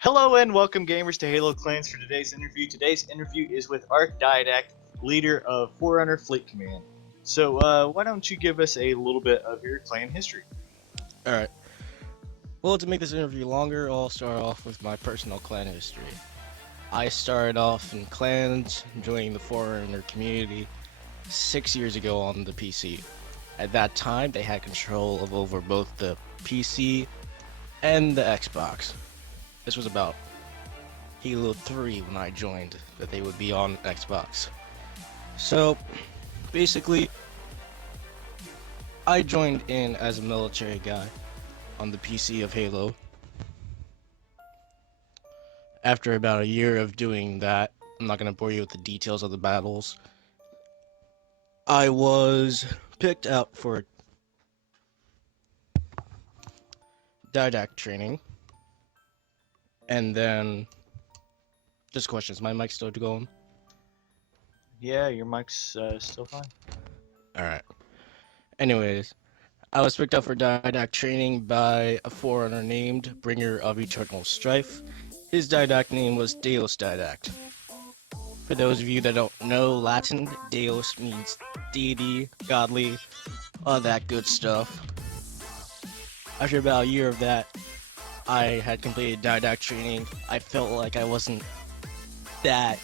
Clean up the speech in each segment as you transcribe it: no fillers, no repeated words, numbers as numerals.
Hello and welcome, gamers, to Halo Clans for today's interview. Today's interview is with Arc Didact, leader of Forerunner Fleet Command. So, why don't you give us a little bit of your clan history? Alright. Well, to make this interview longer, I'll start off with my personal clan history. I started off in clans, joining the Forerunner community 6 years ago on the PC. At that time, they had control of over both the PC and the Xbox. This was about Halo 3 when I joined, that they would be on Xbox. So, basically, I joined in as a military guy on the PC of Halo. After about a year of doing that, I'm not going to bore you with the details of the battles. I was picked out for didact training, and then just questions. My mic's still going. Yeah, your mic's still fine. All right. Anyways, I was picked up for didact training by a forerunner named Bringer of Eternal Strife. His didact name was Deus Didact. For those of you that don't know Latin, Deus means deity, godly, all that good stuff. After about a year of that, I had completed didact training. I felt like I wasn't that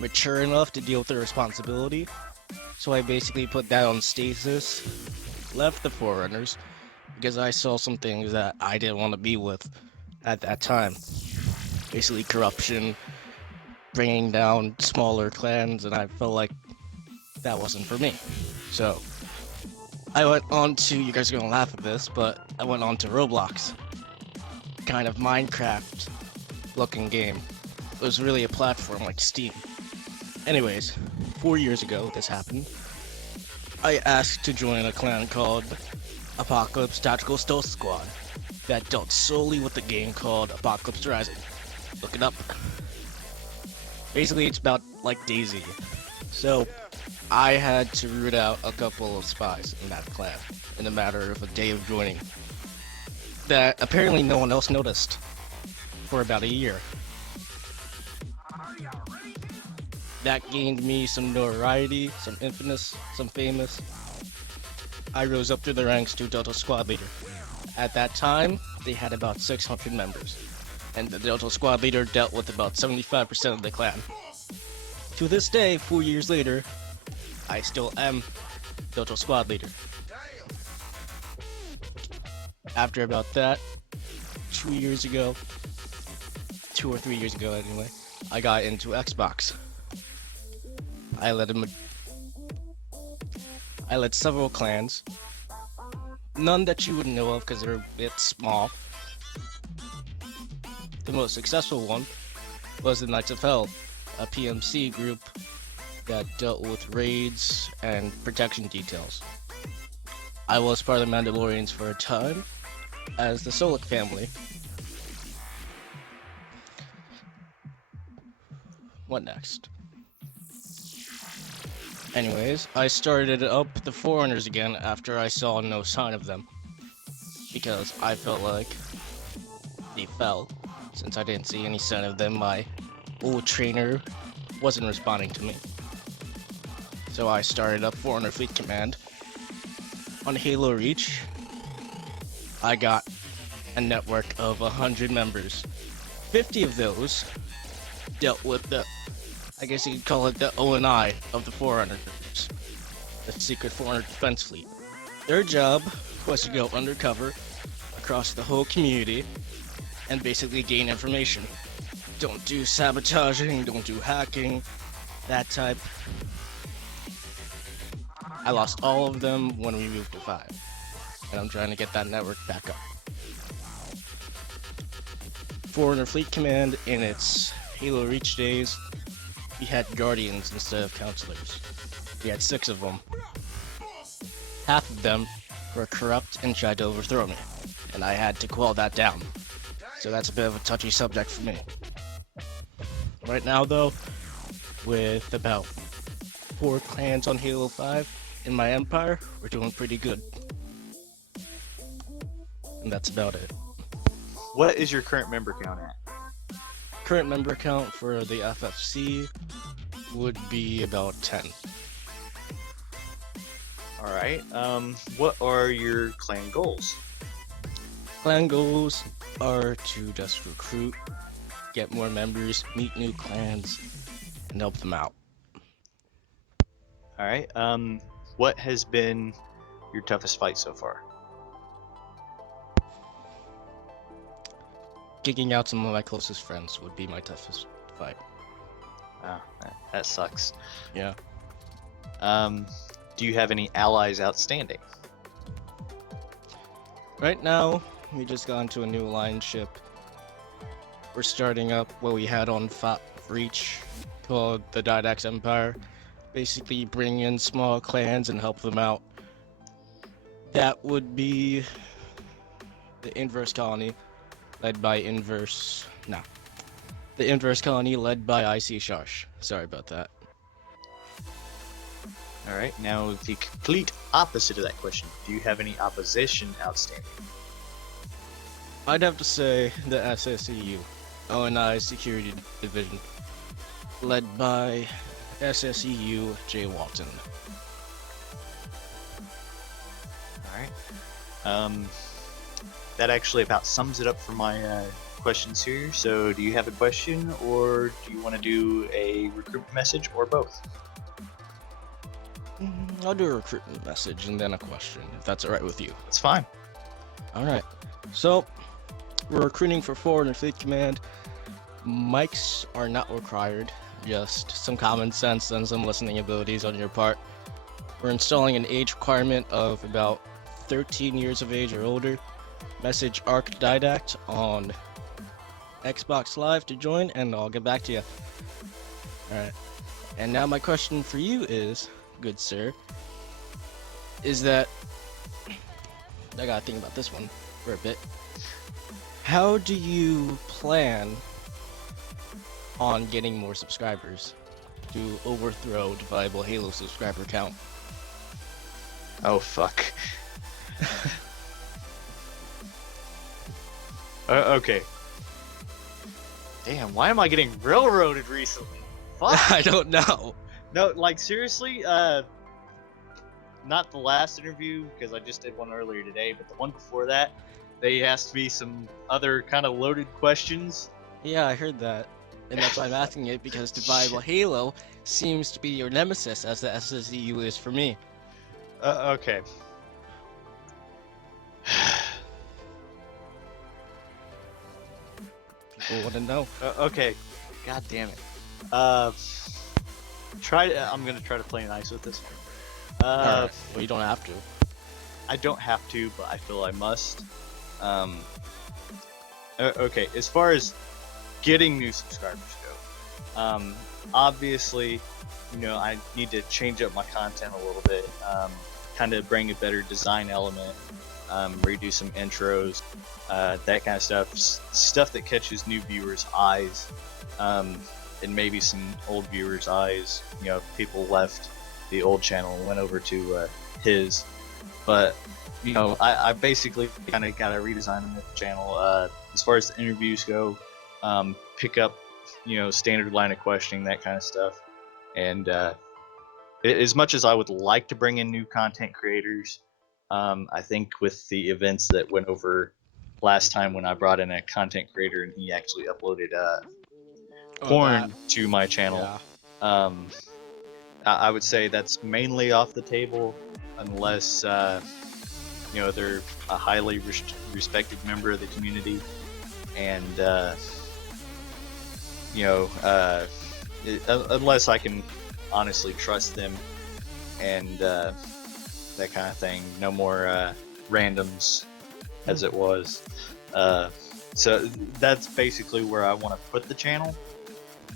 mature enough to deal with the responsibility, so I basically put that on stasis, left the Forerunners, because I saw some things that I didn't want to be with at that time. Basically corruption, bringing down smaller clans, and I felt like that wasn't for me. So I went on to, you guys are gonna laugh at this, but I went on to Roblox. Kind of Minecraft looking game. It was really a platform like Steam. Anyways, 4 years ago this happened. I asked to join a clan called Apocalypse Tactical Stealth Squad that dealt solely with the game called Apocalypse Rising. Look it up. Basically, it's about like DayZ. So, I had to root out a couple of spies in that clan in a matter of a day of joining. That apparently no one else noticed for about a year. That gained me some notoriety, some infamous, some famous. I rose up through the ranks to Delta Squad Leader. At that time, they had about 600 members, and the Delta Squad Leader dealt with about 75% of the clan. To this day, 4 years later, I still am Delta Squad Leader. After about that, 2 years ago, 2 or 3 years ago anyway, I got into Xbox. I led several clans. None that you would know of because they're a bit small. The most successful one was the Knights of Hell, a PMC group that dealt with raids and protection details. I was part of the Mandalorians for a time as the Solik family. What next? Anyways, I started up the Foreigners again after I saw no sign of them. Because I felt like they fell. Since I didn't see any sign of them, my old trainer wasn't responding to me. So I started up Forerunner Fleet Command. On Halo Reach, I got a network of 100 members. 50 of those dealt with the, I guess you could call it the O&I of the Forerunners, the Secret Forerunner Defense Fleet. Their job was to go undercover across the whole community and basically gain information. Don't do sabotaging, don't do hacking, that type. I lost all of them when we moved to 5, and I'm trying to get that network back up. Forerunner Fleet Command in its Halo Reach days, we had Guardians instead of Counselors. We had 6 of them. Half of them were corrupt and tried to overthrow me, and I had to quell that down. So that's a bit of a touchy subject for me. Right now though, with about 4 clans on Halo 5 in my empire, we're doing pretty good. And that's about it. What is your current member count at? Current member count for the FFC would be about 10. All right. What are your clan goals? Clan goals are to just recruit, get more members, meet new clans, and help them out. All right. What has been your toughest fight so far? Kicking out some of my closest friends would be my toughest fight. Oh, that sucks. Yeah. Do you have any allies outstanding? Right now, we just got into a new alliance ship. We're starting up what we had on Reach called the Didax Empire. Basically, bring in small clans and help them out. That would be the Inverse Colony, led by the Inverse Colony led by IC Sharsh. Sorry about that. All right. Now, the complete opposite of that question. Do you have any opposition outstanding? I'd have to say the SSEU, ONI Security Division, led by SSEU J. Walton. All right. That actually about sums it up for my questions here. So, do you have a question, or do you want to do a recruitment message, or both? I'll do a recruitment message and then a question, if that's alright with you. It's fine. Alright, so we're recruiting for Forerunner Fleet Command. Mics are not required, just some common sense and some listening abilities on your part. We're installing an age requirement of about 13 years of age or older. Message Arc Didact on Xbox Live to join, and I'll get back to you. Alright, and now my question for you is, good sir, is that I gotta think about this one for a bit. How do you plan on getting more subscribers to overthrow the viable Halo subscriber count? Oh, fuck. Okay. Damn, why am I getting railroaded recently? Fuck. I don't know. No, like seriously, not the last interview because I just did one earlier today, but the one before that, they asked me some other kind of loaded questions. Yeah, I heard that. And that's why I'm asking it, because the viable Halo seems to be your nemesis, as the SSEU is for me. Okay. People want to know. Okay. God damn it. I'm gonna try to play nice with this one. Alright, well, you don't have to. I don't have to, but I feel I must. Okay, as far as getting new subscribers go, obviously, I need to change up my content a little bit, kind of bring a better design element, redo some intros, that kind of stuff that catches new viewers' eyes, and maybe some old viewers' eyes. People left the old channel and went over to his, but I basically kind of got to redesign the channel. As far as the interviews go, pick up standard line of questioning, that kind of stuff. And as much as I would like to bring in new content creators, I think with the events that went over last time when I brought in a content creator and he actually uploaded porn to my channel, Yeah. I would say that's mainly off the table unless they're a highly respected member of the community, and unless I can honestly trust them, and that kind of thing. No more randoms as it was. So that's basically where I want to put the channel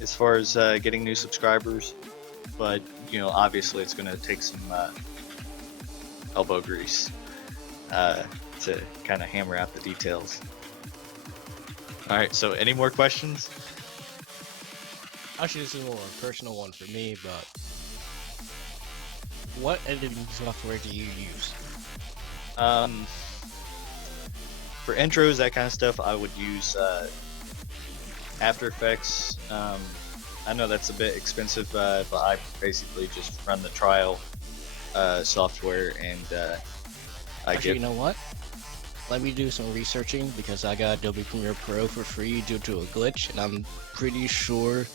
as far as getting new subscribers. But obviously it's going to take some elbow grease to kind of hammer out the details. Alright, so any more questions? Actually, this is more a personal one for me, but what editing software do you use? For intros, that kind of stuff, I would use After Effects, I know that's a bit expensive, but I basically just run the trial software, and I Actually, get. you know what? Let me do some researching because I got Adobe Premiere Pro for free due to a glitch, and I'm pretty sure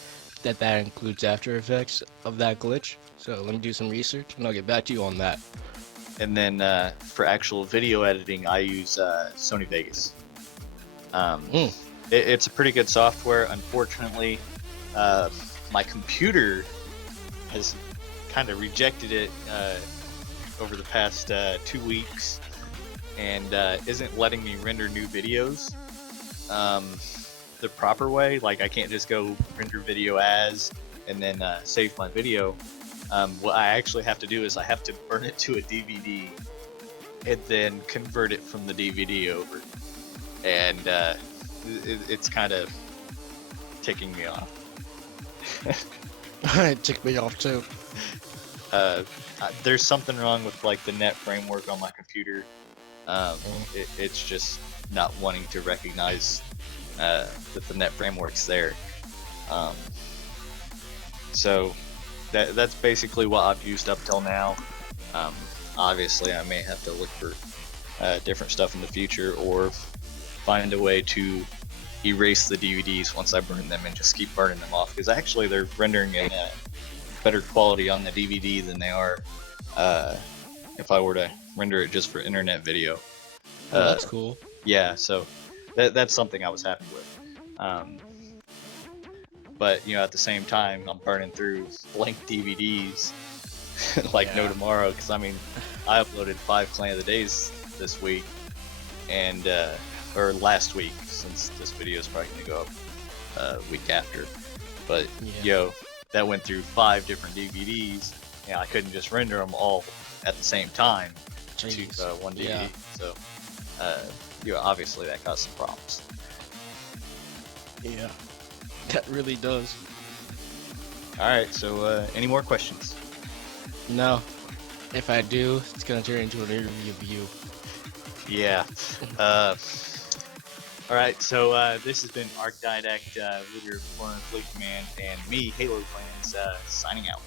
that that includes After Effects of that glitch. So let me do some research, and I'll get back to you on that. And then for actual video editing, I use Sony Vegas. Hmm. It's a pretty good software. Unfortunately, uh, my computer has kind of rejected it over the past 2 weeks, and isn't letting me render new videos the proper way. Like, I can't just go render video as and then save my video. What I actually have to do is I have to burn it to a DVD and then convert it from the DVD over, and it's kind of ticking me off. It ticked me off too. There's something wrong with like the net framework on my computer. Oh. It's just not wanting to recognize that the net framework's there. Um, so that's basically what I've used up till now. Obviously, I may have to look for different stuff in the future, or find a way to erase the DVDs once I burn them and just keep burning them off, because actually they're rendering in better quality on the DVD than they are if I were to render it just for internet video. Oh, that's cool. Yeah, so that's something I was happy with. But at the same time, I'm burning through blank DVDs like no Yeah. tomorrow. Because I mean, I uploaded 5 Clan of the Days this week, and or last week, since this video is probably gonna go up week after. But Yeah. that went through 5 different DVDs. I couldn't just render them all at the same time to Jeez. one DVD. Yeah. So obviously that caused some problems. Yeah. That really does. All right. So any more questions? No. If I do, it's gonna turn into an interview of you. Yeah. All right. So this has been Arc Didact with your Forerunner Fleet Command and me, Halo Plans, signing out.